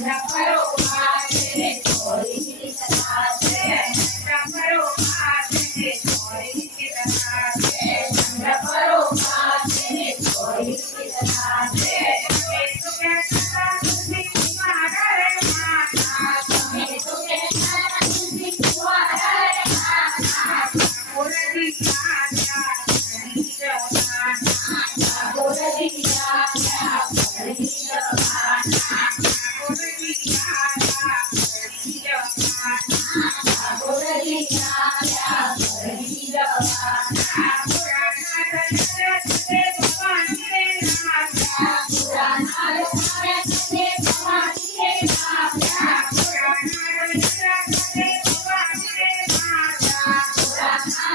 Now, I don't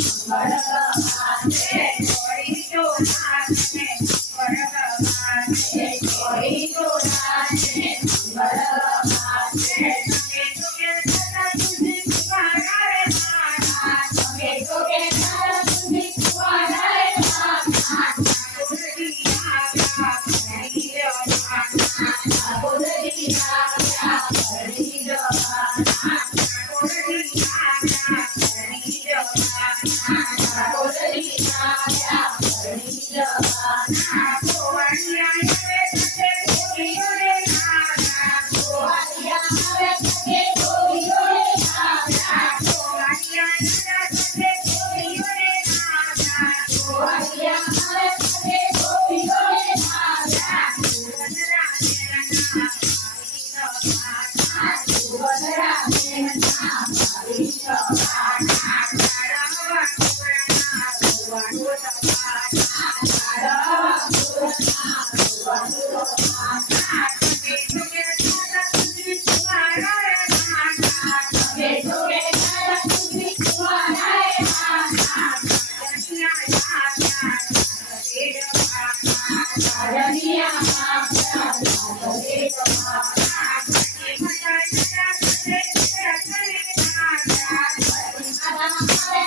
Yeah. 我知道谢谢大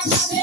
Yes.